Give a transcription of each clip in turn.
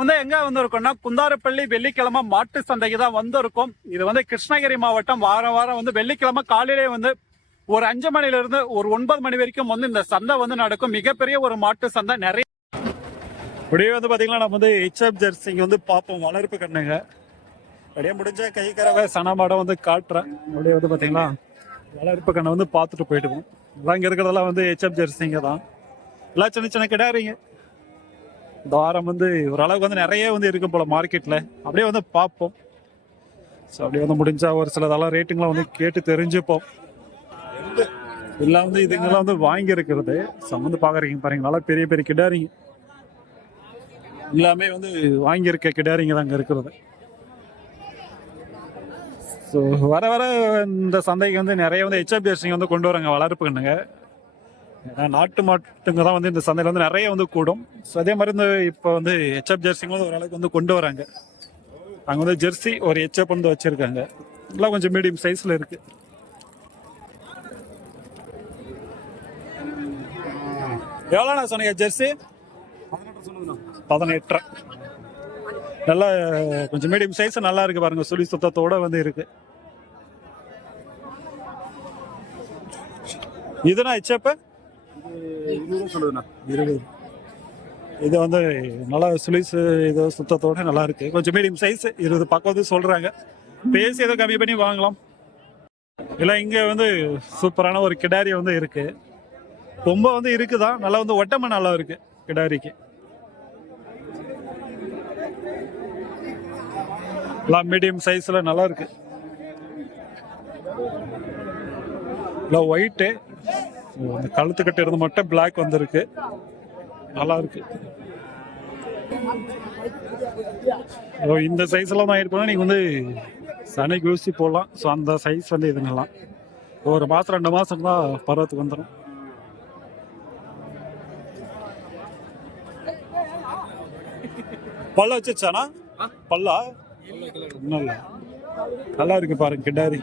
வந்து எங்க வந்திருக்கோம்னா குந்தாரப்பள்ளி வெள்ளிக்கிழமை மாட்டு சந்தைக்கு தான் வந்திருக்கோம். இது வந்து கிருஷ்ணகிரி மாவட்டம். வாரம் வாரம் வந்து வெள்ளிக்கிழமை காலையிலே வந்து ஒரு அஞ்சு மணில இருந்து ஒரு ஒன்பது மணி வரைக்கும் வந்து இந்த சந்தை வந்து நடக்கும். மிகப்பெரிய ஒரு மாட்டு சந்தை. நிறைய இப்படியே வந்து பாத்தீங்கன்னா நம்ம வந்து ஹெச்எப் ஜெர்சிங்க வந்து பார்ப்போம். வளர்ப்பு கண்ணுங்க. அப்படியே முடிஞ்ச கை கரவை சனமாடம் வந்து காட்டுறேன். அப்படியே வந்து பாத்தீங்களா வளர்ப்பு கண்ணை வந்து பார்த்துட்டு போயிடுவோம். எல்லாம் இங்க இருக்கிறதெல்லாம் வந்து ஹெச்எப் ஜெர்சிங்க தான் எல்லாம் சின்ன சின்ன கிடாரிங்க. இந்த வாரம் வந்து ஓரளவுக்கு வந்து நிறைய வந்து இருக்கும் போல மார்க்கெட்டில் அப்படியே வந்து பார்ப்போம். ஸோ அப்படியே வந்து முடிஞ்சா ஒரு சிலதெல்லாம் ரேட்டுங்களாம் வந்து கேட்டு தெரிஞ்சுப்போம். எல்லாம் வந்து இதுங்கெல்லாம் வந்து வாங்கி இருக்கிறது ஸோ பார்க்குறீங்க பாருங்க. நல்லா பெரிய பெரிய கிடாரிங்க எல்லாமே வந்து வாங்கியிருக்க கிடாரிங்க தாங்க இருக்கிறது. ஸோ வர வர இந்த சந்தைக்கு வந்து நிறைய வந்து ஹெச்எப் வந்து கொண்டு வராங்க வளர்ப்பு கண்ணுங்க நாட்டு மாட்டுங்க தான் வந்து இந்த சந்தையில் வந்து நிறைய வந்து கூடும். ஸோ அதே மாதிரி இந்த இப்போ வந்து ஹெச்எப் ஜெர்சிங்க வந்து ஓரளவுக்கு வந்து கொண்டு வராங்க. அங்கே வந்து ஜெர்சி ஒரு ஹெச்எப் வந்து வச்சிருக்காங்க. எல்லாம் கொஞ்சம் மீடியம் சைஸில் இருக்கு. எவ்வளோண்ணா சொன்னீங்க ஜெர்சி பதினெட்டு நல்லா கொஞ்சம் மீடியம் சைஸ் நல்லா இருக்கு பாருங்க. சுழி சுத்தத்தோட வந்து இருக்கு. இதுனா ஹெச்எப் இருபது. இது வந்து நல்லா சுழிசு இது சுத்தத்தோட நல்லா இருக்கு. கொஞ்சம் மீடியம் சைஸ் இருபது பக்கம் வந்து சொல்றாங்க. பேசி ஏதோ கம்மி பண்ணி வாங்கலாம். இல்லை இங்க வந்து சூப்பரான ஒரு கிடாரி வந்து இருக்கு. ரொம்ப வந்து இருக்குதான் நல்லா வந்து ஒட்டமை நல்லா இருக்கு கிடாரிக்கு. எல்லாம் மீடியம் சைஸ்ல நல்லா இருக்கு. இல்லை ஒயிட்டு இந்த கழுத்து கட்டு இருந்து மட்டும் பிளாக் வந்திருக்கு. நல்லா இருக்கு. ஓ, இந்த சைஸ் எல்லாம் நான் போனா நீங்க வந்து சனைக்கு ஊசி போடலாம். ஸோ அந்த சைஸ் வந்து இதுங்கெல்லாம். ஒரு மாசம் ரெண்டு மாசம் தான் பருவத்துக்கு வந்துடும் பல்ல வச்சுச்சானா பல்லா? இன்னும் இல்லை. நல்லா இருக்கு பாருங்க கிடாரி.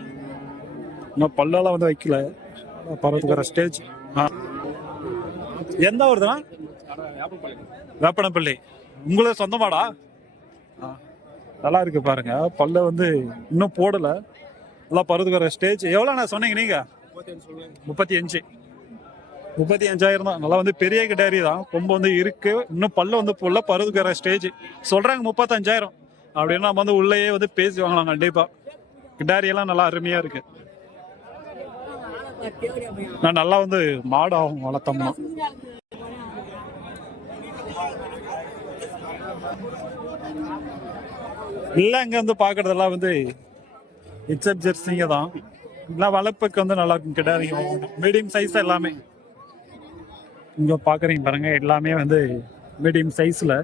இன்னும் பல்லெல்லாம் வந்து வைக்கல. பருவத்துக்கு வர ஸ்டேஜ் ஆ. எந்த ஊருதுண்ணா வேப்பனப்பள்ளி. உங்களே சொந்தமாடா? ஆ, நல்லா இருக்கு பாருங்க. பல்ல வந்து இன்னும் போடல. நல்லா பருவத்துக்கு வர ஸ்டேஜ் எவ்வளோண்ணா சொன்னீங்க நீங்க? முப்பத்தி அஞ்சு. முப்பத்தி அஞ்சாயிரம் தான். நல்லா வந்து பெரிய கிடாரி தான். கொம்பு வந்து இருக்கு. இன்னும் பல்ல வந்து புள்ள பருவத்துக்கு வர ஸ்டேஜ் சொல்றாங்க முப்பத்தஞ்சாயிரம். அப்படின்னா நம்ம வந்து உள்ளேயே வந்து பேசி வாங்கலாம் கண்டிப்பா. கிடாரி எல்லாம் நல்லா அருமையா இருக்கு. நான் நல்லா வந்து மாடு ஆகும் வளர்த்தோம்னா இல்லை இங்கே வந்து பார்க்குறதெல்லாம் வந்து ஹெச்எப் ஜெர்சிங்க தான். எல்லாம் வளர்ப்புக்கு வந்து நல்லா இருக்கும். கிடையாது மீடியம் சைஸ் எல்லாமே. இங்கே பார்க்குறீங்க பாருங்க எல்லாமே வந்து மீடியம் சைஸில்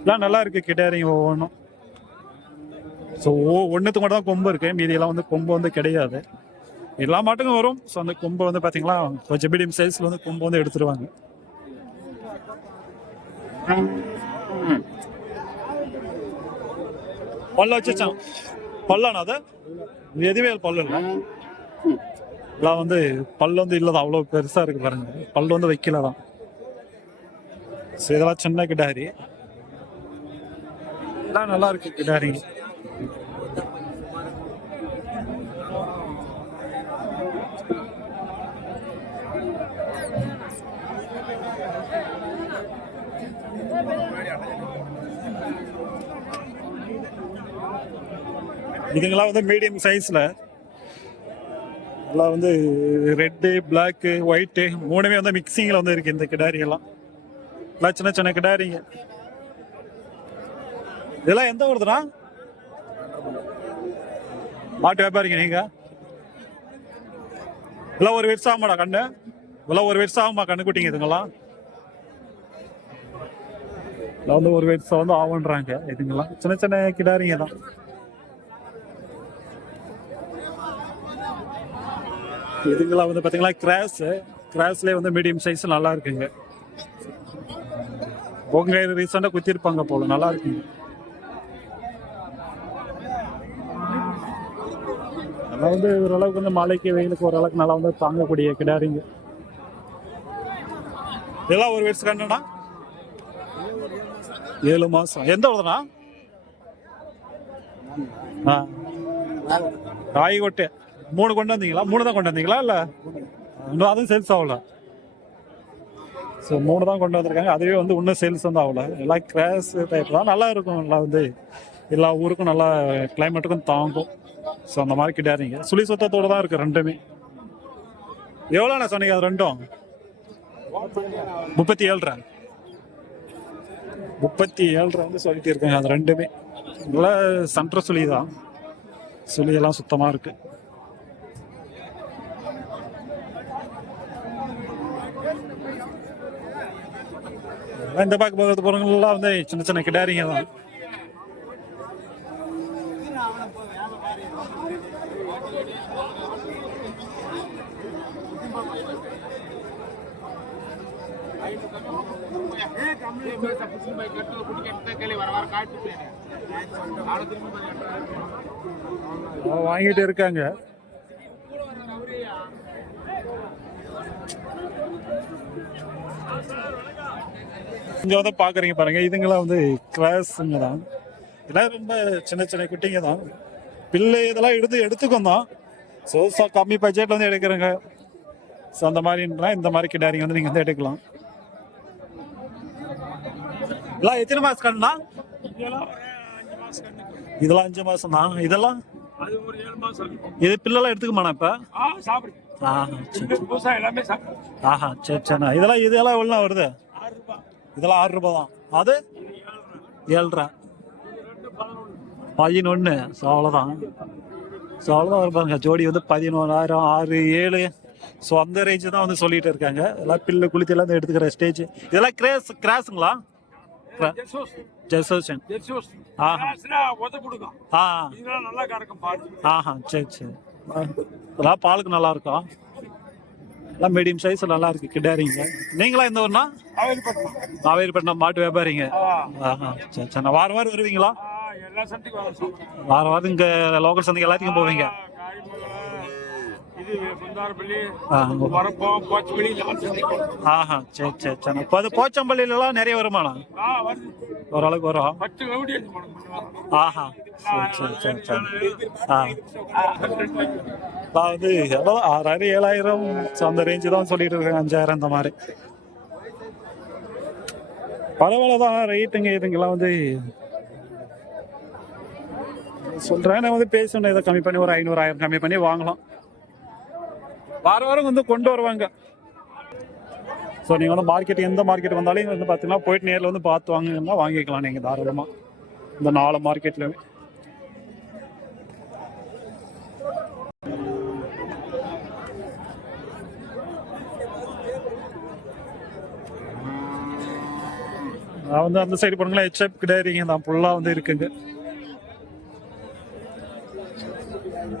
எல்லாம் நல்லா இருக்குது கிடாரிங்க ஒவ்வொன்றும். ஸோ ஒன்றுத்துக்கு மட்டும் தான் கொம்பு இருக்கு. மீதியெல்லாம் வந்து கொம்பு வந்து கிடையாது. எல்லா மாட்டுக்கும் வரும். ஸோ அந்த கொம்பு வந்து பார்த்தீங்களா கொஞ்சம் மீடியம் சைஸில் வந்து கொம்பு வந்து எடுத்துருவாங்க. பல்ல வச்சுச்சான் பல்லானா அது? எதுவே பல்லு இல்லை. எல்லாம் வந்து பல்லு வந்து இல்லதான் அவ்வளோ பெருசாக இருக்குது பாருங்க. பல்லு வந்து வைக்கல தான். ஸோ இதெல்லாம் சின்ன கிடாரி. எல்லாம் நல்லா இருக்கு கிடாரி. இதுங்களாம் வந்து மீடியம் சைஸில் எல்லாம் வந்து ரெட்டு பிளாக்கு ஒயிட்டு மூணுமே வந்து மிக்சிங்கில் வந்து இருக்கு இந்த கிடாரி எல்லாம். சின்ன சின்ன கிடாரிங்க. இதெல்லாம் எந்த ஊருதுண்ணா? மாட்டு வியாபாரிங்க நீங்க? இதெல்லாம் ஒரு வருஷம் ஆகுமாடா கண்ணு. இதெல்லாம் ஒரு வருஷம் ஆகுமா கண்ணு குட்டிங்க இதுங்களாம் இதெல்லாம் வந்து ஒரு வருஷம் வந்து ஆகுன்றாங்க இதுங்கெல்லாம். சின்ன சின்ன கிடாரிங்க தான். இதுங்களாம் வந்து பார்த்தீங்களா கிராஸ் கிராஸ்லேயே வந்து மீடியம் சைஸ் நல்லா இருக்குங்க. உங்க ரீசெண்டாக குத்திருப்பாங்க போல நல்லா இருக்குங்க. நல்லா வந்து ஓரளவுக்கு வந்து மழைக்கு வெயிலுக்கு ஓரளவுக்கு நல்லா வந்து தாங்கக்கூடிய கிடாரிங்க. இதெல்லாம் ஒரு வயசு கண்டுனா ஏழு மாசம். எந்த வருதுண்ணா ஆ. ராயகோட்டை மூணு கொண்டு வந்தீங்களா? மூணு தான் கொண்டு வந்தீங்களா இல்லை? இன்னும் அதுவும் சேல்ஸ் ஆகல. ஸோ மூணு தான் கொண்டு வந்திருக்காங்க. அதுவே வந்து இன்னும் சேல்ஸ் வந்து ஆகல. எல்லாம் கிராஸ் டைப் தான். நல்லா இருக்கும். நல்லா வந்து எல்லா ஊருக்கும் நல்லா கிளைமேட்டுக்கும் தாங்கும். ஸோ அந்த மாதிரி கிட்டாரிங்க சுழி சுத்தத்தோடு தான் இருக்குது ரெண்டுமே. எவ்வளோண்ணா சொன்னீங்க? அது ரெண்டும்? முப்பத்தி ஏழ்ரூவா முப்பத்தி ஏழ்ரூவா வந்து சொல்லிட்டு இருக்காங்க. அது ரெண்டுமே. நல்லா சென்ட்ர சுழி தான். சுழியெல்லாம் சுத்தமாக இருக்குது இந்த பார்க்க போகிறது போறவங்கலாம் வந்து சின்ன சின்ன கிடாரிங்க தான். வாங்கிட்டு இருக்காங்க. இங்க வந்து பாக்குறீங்க பாருங்க. இதுங்கெல்லாம் வந்து கிளாஸுங்க தான். இதெல்லாம் ரொம்ப சின்ன சின்ன குட்டிங்க தான். பில்லு இதெல்லாம் எடுத்து எடுத்துக்கும் தான். ஸோ கம்மி பட்ஜெட்ல வந்து எடுக்கிறேங்க. ஸோ அந்த மாதிரின்றா இந்த மாதிரி கிடாரிங்க வந்து நீங்க வந்து எடுக்கலாம். இதெல்லாம் எத்தனை மாசம் கண்ணா இதெல்லாம் அஞ்சு மாசம் தான் இதெல்லாம். இது பில்லெல்லாம் எடுத்துக்குமாண்ணா இப்ப? ஆஹா சரி எல்லாமே சரிண்ணா இதெல்லாம் இதெல்லாம் எவ்வளோ வருது? இதெல்லாம் ஆறு ரூபாய் தான். அது? இது ஏழு ரூபாய் ஏழ்ரூவா இது ரெண்டு பதினொன்று ஸோ அவ்வளோதான் ஸோ அவ்வளோதான் இருப்பாங்க ஜோடி வந்து பதினோராயிரம் ஆறு ஏழு. ஸோ அந்த ரேஞ்சு தான் வந்து சொல்லிட்டு இருக்காங்க. எல்லாம் பில்லு குளித்து எல்லாம் எடுத்துக்கிற ஸ்டேஜ் இதெல்லாம் கிராஸ் கிராஸுங்களா? ஜெர்சோஸ் ஆஹா. ஆஹா. சரி சரி. இதெல்லாம் பாலுக்கு நல்லா இருக்கும் எல்லாம் மீடியம் சைஸ் நல்லா இருக்கு கிடாரிங்க. நீங்களா இந்த ஊர்னா? காவேரிப்பட்டினம் மாட்டு வியாபாரிங்க. சரி சரி. வாரம் வாரம் வருவீங்களா? வாரம் வாரம் இங்கே லோக்கல் சந்தைக்கு எல்லாத்துக்கும் போவீங்க இது குந்தாரப்பள்ளி ஆ, வரப்போம் போச்சப்பள்ளி நாலு சந்தைக்கு ஆஹா சரி சரி சரி. இப்போ அது போச்சம்பள்ளியிலலாம் நிறைய வருமானா ஆ வருது. ஓரளவுக்கு வரும். ஆஹா சரி சரி சரி ஆ. வந்து எவ்வளோ? ஆறாயிரம் ஏழாயிரம் அந்த ரேஞ்சு தான் சொல்லிட்டு இருக்காங்க அஞ்சாயிரம் இந்த மாதிரி. பரவாயில்ல தான். ரேட்டுங்க இதுங்கெல்லாம் வந்து சொல்றேன். நான் வந்து பேசணும் இதை கம்மி பண்ணி ஒரு ஐநூறு ஆயிரம் கம்மி பண்ணி வாங்கலாம். வாரம் வாரம் வந்து கொண்டு வருவாங்க. ஸோ நீங்கள் வந்து மார்க்கெட் எந்த மார்க்கெட் வந்தாலும் வந்து பார்த்தீங்கன்னா போயிட்டு நேரில் வந்து பார்த்து வாங்குங்கன்னா வாங்கிக்கலாம் நீங்கள் தாராளமாக இந்த நாலு மார்க்கெட்லையுமே நான் வந்து அந்த சைடு போனீங்களா ஹெச்எப் கிடையாது தான். ஃபுல்லாக வந்து இருக்குங்க.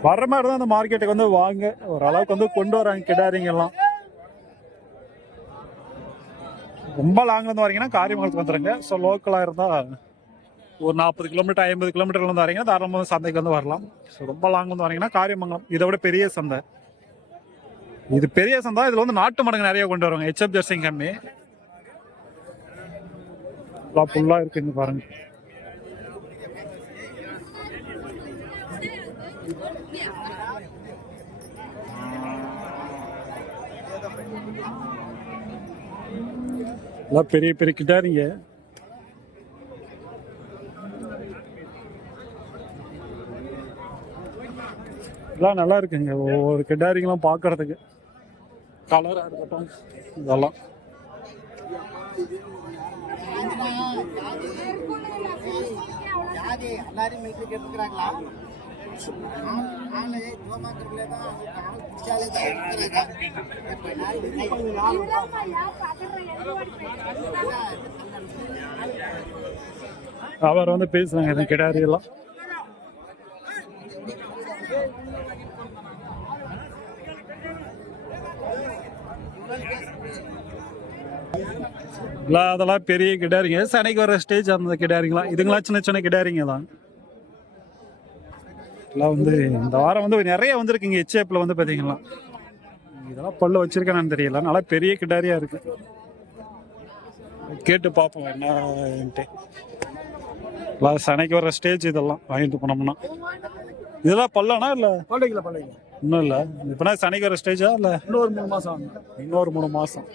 வர்ற மாதிரி தான் அந்த மார்க்கெட்டுக்கு வந்து வாங்க. ஓரளவுக்கு வந்து கொண்டு வராங்க கிடாரிங்கெல்லாம் ரொம்ப லாங் வந்து வரீங்கன்னா காரியமங்கலத்துக்கு வந்துடுங்க ஸோ லோக்கலாக இருந்தால் ஒரு நாற்பது கிலோமீட்டர் ஐம்பது கிலோமீட்டர்ல வந்து வரீங்கன்னா தாராளமாக சந்தைக்கு வந்து வரலாம். ஸோ ரொம்ப லாங்ல வந்து வரீங்கன்னா காரியமங்கலம். இதை விட பெரிய சந்தை. இது பெரிய சந்தை. இதில் வந்து நாட்டு மடங்கு நிறைய கொண்டு வருவாங்க. ஹெச்எப் ஜெர்சிங் கம்மி ஃபுல்லாக இருக்குங்க பாருங்கள் எல்லாம் பெரிய பெரிய கிட்டாரிங்க எல்லாம் நல்லா இருக்குங்க ஒவ்வொரு கிட்டாரிங்களும் பார்க்கறதுக்கு கலராக இருக்கட்டும் இதெல்லாம் எல்லாரையும் அவர் வந்து பேசுறாங்க எதுவும் கிடாரி எல்லாம். அதெல்லாம் பெரிய கிடாரிங்க. சனைக்கு வர ஸ்டேஜ் அந்த கிடாரிங்களாம் இதுங்களாம் சின்ன சின்ன கிடாரிங்க தான். எல்லாம் வந்து இந்த வாரம் வந்து நிறைய வந்திருக்குங்க ஹெச்ஏப்பில் வந்து பார்த்தீங்களா இதெல்லாம் பல்லு வச்சிருக்கேன்னு தெரியல. நல்லா பெரிய கிடாரியா இருக்கு. கேட்டு பார்ப்போம் என்னன்ட்டு சனைக்கு வர ஸ்டேஜ் இதெல்லாம் வாங்கிட்டு போனோம்னா. இதெல்லாம் பல்லனா இல்லை? பழகில பழகில இன்னும் இல்லை. இப்போனா சனைக்கு வர ஸ்டேஜா இல்லை? இன்னொரு மூணு மாசம் ஆகும். இன்னொரு மூணு மாதம்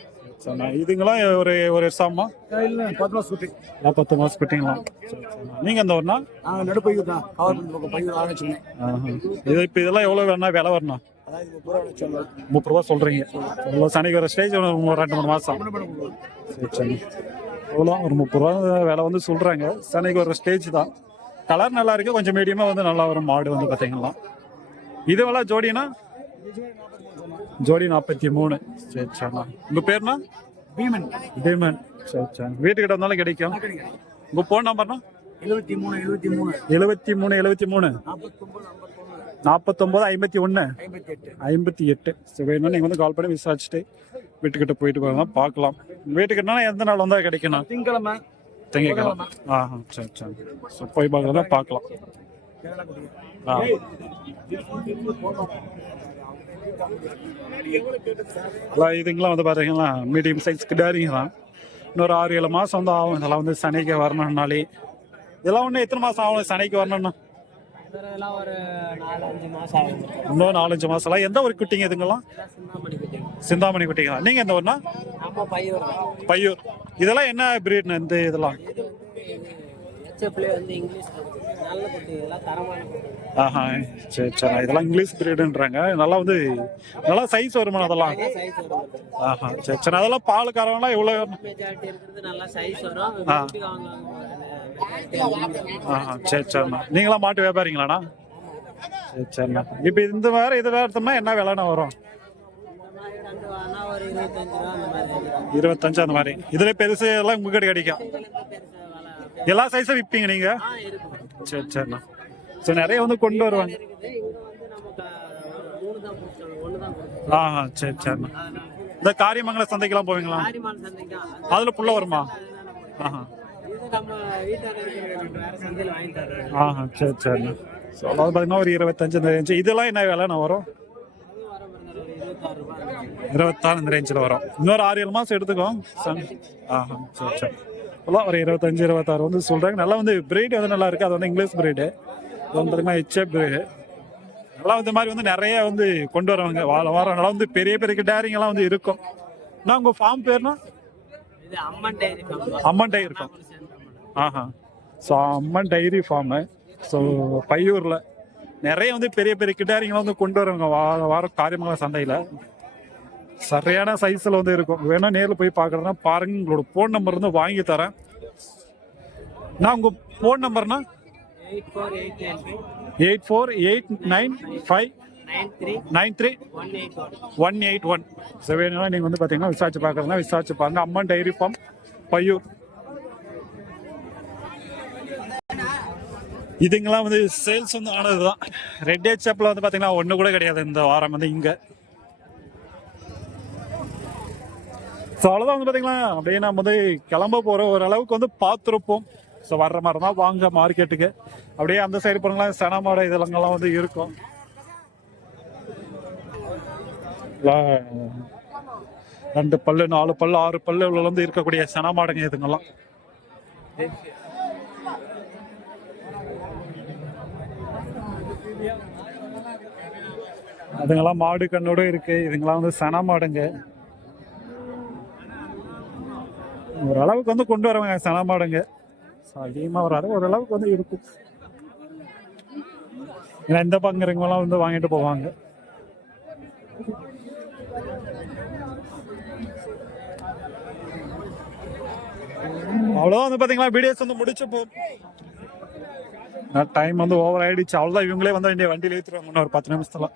சரிண்ணா இதுங்களாம் ஒரு ஒரு வருஷமா இல்லை பத்து மாசம் சுற்றி இல்லை. பத்து மாதம் குட்டிங்களாம் சரி சரிண்ணா நீங்கள் எந்த ஊர்னா நாங்கள் நடுப்பைக்கு தான். கவர் பண்ணி பக்கம் பையன் ஆரம்பிச்சோன்னே ஆஹா. இது இப்போ இதெல்லாம் எவ்வளோ வேணா விலை வரணும்? அதாவது முப்பது ரூபா சொல்கிறீங்க இவ்வளோ சனைக்கு வர ஸ்டேஜ் ஒரு ரெண்டு மூணு மாதம் சரி சரி. எவ்வளோ ஒரு முப்பது ரூபா விலை வந்து சொல்கிறாங்க சனைக்கு வர ஸ்டேஜ் தான். கலர் நல்லா இருக்கு. கொஞ்சம் மீடியமாக வந்து நல்லா வரும். மாடு வந்து பார்த்தீங்கன்னா இதுவெல்லாம் ஜோடினா? ஜோடி நாற்பத்தி மூணு. சரி சரிண்ணா உங்கள் பேர்னா? பீமன். பீமன். சரி சரி. வீட்டுக்கிட்ட வந்தாலும் கிடைக்கும். உங்கள் ஃபோன் நம்பர்னா எழுபத்தி மூணு எழுபத்தி மூணு. எழுபத்தி மூணு எழுபத்தி மூணு. நாற்பத்தொம்பது ஐம்பத்தி ஒன்று. ஐம்பத்தி எட்டு. சரி வேணும்னா நீங்கள் வந்து கால் பண்ணி விசாரிச்சுட்டு வீட்டுக்கிட்ட போயிட்டு போகலாம் பார்க்கலாம். வீட்டுக்கிட்டனா எந்த நாள் வந்தால் கிடைக்கணும் திங்கக்கிழமை. திங்கக்கிழமை. ஆஹா சரி சரி. ஸோ போய் பார்க்கலாம் பார்க்கலாம். ஆ. எல்லாம் இதுங்கெல்லாம் வந்து பார்த்தீங்கன்னா மீடியம் சைஸ் கிடாரிங்க தான். இன்னொரு ஆறு ஏழு மாதம் வந்து ஆகும். இதெல்லாம் வந்து சனிக்கு வரணும்னாலே. இதெல்லாம் ஒன்று எத்தனை மாதம் ஆகும்? சனிக்கு வரணும்னா? இன்னும் நாலஞ்சு மாதம்லாம் எந்த ஒரு குட்டிங்க இதுங்கெல்லாம்? சிந்தாமணி குட்டிங்க. சிந்தாமணி குட்டிங்களா? நீங்கள் எந்த ஊர்னா? பையூர் இதெல்லாம் என்ன பிரீட்னு இந்த இதெல்லாம்? ஆஹா சரி சரி. இதெல்லாம் இங்கிலீஷ் பிரீடுன்றாங்க நல்லா வந்து நல்லா சைஸ் வருமா அதெல்லாம்? ஆஹா சரி சரி. அதெல்லாம் பால் கறவெல்லாம் எவ்வளோ ஆ. ஆஹா சரி சரிண்ணா. நீங்களாம் மாட்டு வியாபாரிங்களாண்ணா? சரி சரிண்ணா. இப்போ இந்த வேறு இதில் எடுத்தோம்னா என்ன விலைண்ணா வரும்? மாதிரி இருபத்தஞ்சு ரூபா அந்த மாதிரி. மாதிரி இதில் பெருசு எல்லாம் உங்ககிட்ட கிடைக்கும். எல்லா சைஸும் விற்பீங்க இருக்கும். சரி சரிண்ணா சரி நிறைய வந்து கொண்டு வருவாங்க. ஆஹா சரி சரிண்ணா இந்த காரியமங்கல சந்தைக்கெல்லாம் போவீங்களா? அதில் புள்ள வருமா? ஆஹா. ஆஹா சரி சரிண்ணா ஸோ அதாவது பார்த்தீங்கன்னா ஒரு இருபத்தஞ்சு இந்த ரேஞ்சு இதெல்லாம் என்ன விலைண்ணா வரும்? இருபத்தாறு இந்த ரேஞ்சில் வரும். இன்னொரு ஆறு ஏழு மாதம் எடுத்துக்கோ. ஆஹா சரி சரி. அதான் ஒரு இருபத்தஞ்சு இருபத்தாறு வந்து சொல்கிறாங்க நல்லா வந்து பிரீடு வந்து நல்லா இருக்குது அது வந்து இங்கிலீஷ் பிரீடு அது வந்து பார்த்தீங்கன்னா ஹெச்எப் பிரீடு நல்லா இந்த மாதிரி வந்து நிறைய வந்து கொண்டு வருவாங்க. வார வாரம் நல்லா வந்து பெரிய பெரிய டேரிங்கெல்லாம் வந்து இருக்கும். நான் உங்கள் ஃபார்ம் பேர்னா? Amman dairy farm Amman dairy farm ஆஹா. So Amman dairy farm so பையூரில் நிறைய வந்து பெரிய பெரிய கிட்டாரிங்கெல்லாம் வந்து கொண்டு வருவாங்க. வார வாரம் காரியமங்கலம் சந்தையில். சரியான சைஸில் வந்து இருக்கும். வேணால் நேரில் போய் பார்க்குறதுனா பாருங்க உங்களோட ஃபோன் நம்பர் வந்து வாங்கி தரேன். நான் உங்கள் phone நம்பர்னா eight four eight nine five nine three one eight one one so வேணும்னா நீங்கள் வந்து பார்த்தீங்கன்னா விசாரிச்சு பார்க்குறதுனா விசாரிச்சு பாருங்க. Amman dairy farm Paiyur. இதுங்கெல்லாம் வந்து சேல்ஸ் வந்து ஆனது தான் ரெட் ஏச் சாப்பில் வந்து பார்த்தீங்கன்னா ஒன்று கூட கிடையாது இந்த வாரம் வந்து இங்கே. ஸோ அவ்வளோதான் வந்து பார்த்தீங்களா அப்படியே நம்ம வந்து கிளம்ப போகிற ஓரளவுக்கு வந்து பார்த்துருப்போம் ஸோ வர்ற மாதிரி தான் வாங்க மார்க்கெட்டுக்கு. அப்படியே அந்த சைடு போனலாம் சனமோட இதெல்லாம் வந்து இருக்கும். ரெண்டு பல்லு நாலு பல்லு ஆறு பல்லு இவ்வளோ வந்து இருக்கக்கூடிய சனமாடுங்க இதுங்கெல்லாம். அதுங்கெல்லாம் மாடு கண்ணோட இருக்கு. இதுங்கெல்லாம் வந்து சன மாடுங்க ஓரளவுக்கு வந்து கொண்டு வரவங்க சனமாடுங்க அதிகமாக வராது ஓரளவுக்கு வந்து இருக்கும். ஏன்னா இந்த பங்குறவங்கலாம் வந்து வாங்கிட்டு போவாங்க. அவ்வளோதான் வந்து பார்த்தீங்களா வீடியோஸ் வந்து முடிச்சப்போ டைம் வந்து ஓவர் ஆயிடுச்சு. அவ்வளோதான் இவங்களே வந்து வேண்டிய வண்டியில் ஏற்றுருவாங்க இன்னும் ஒரு பத்து நிமிஷத்துல.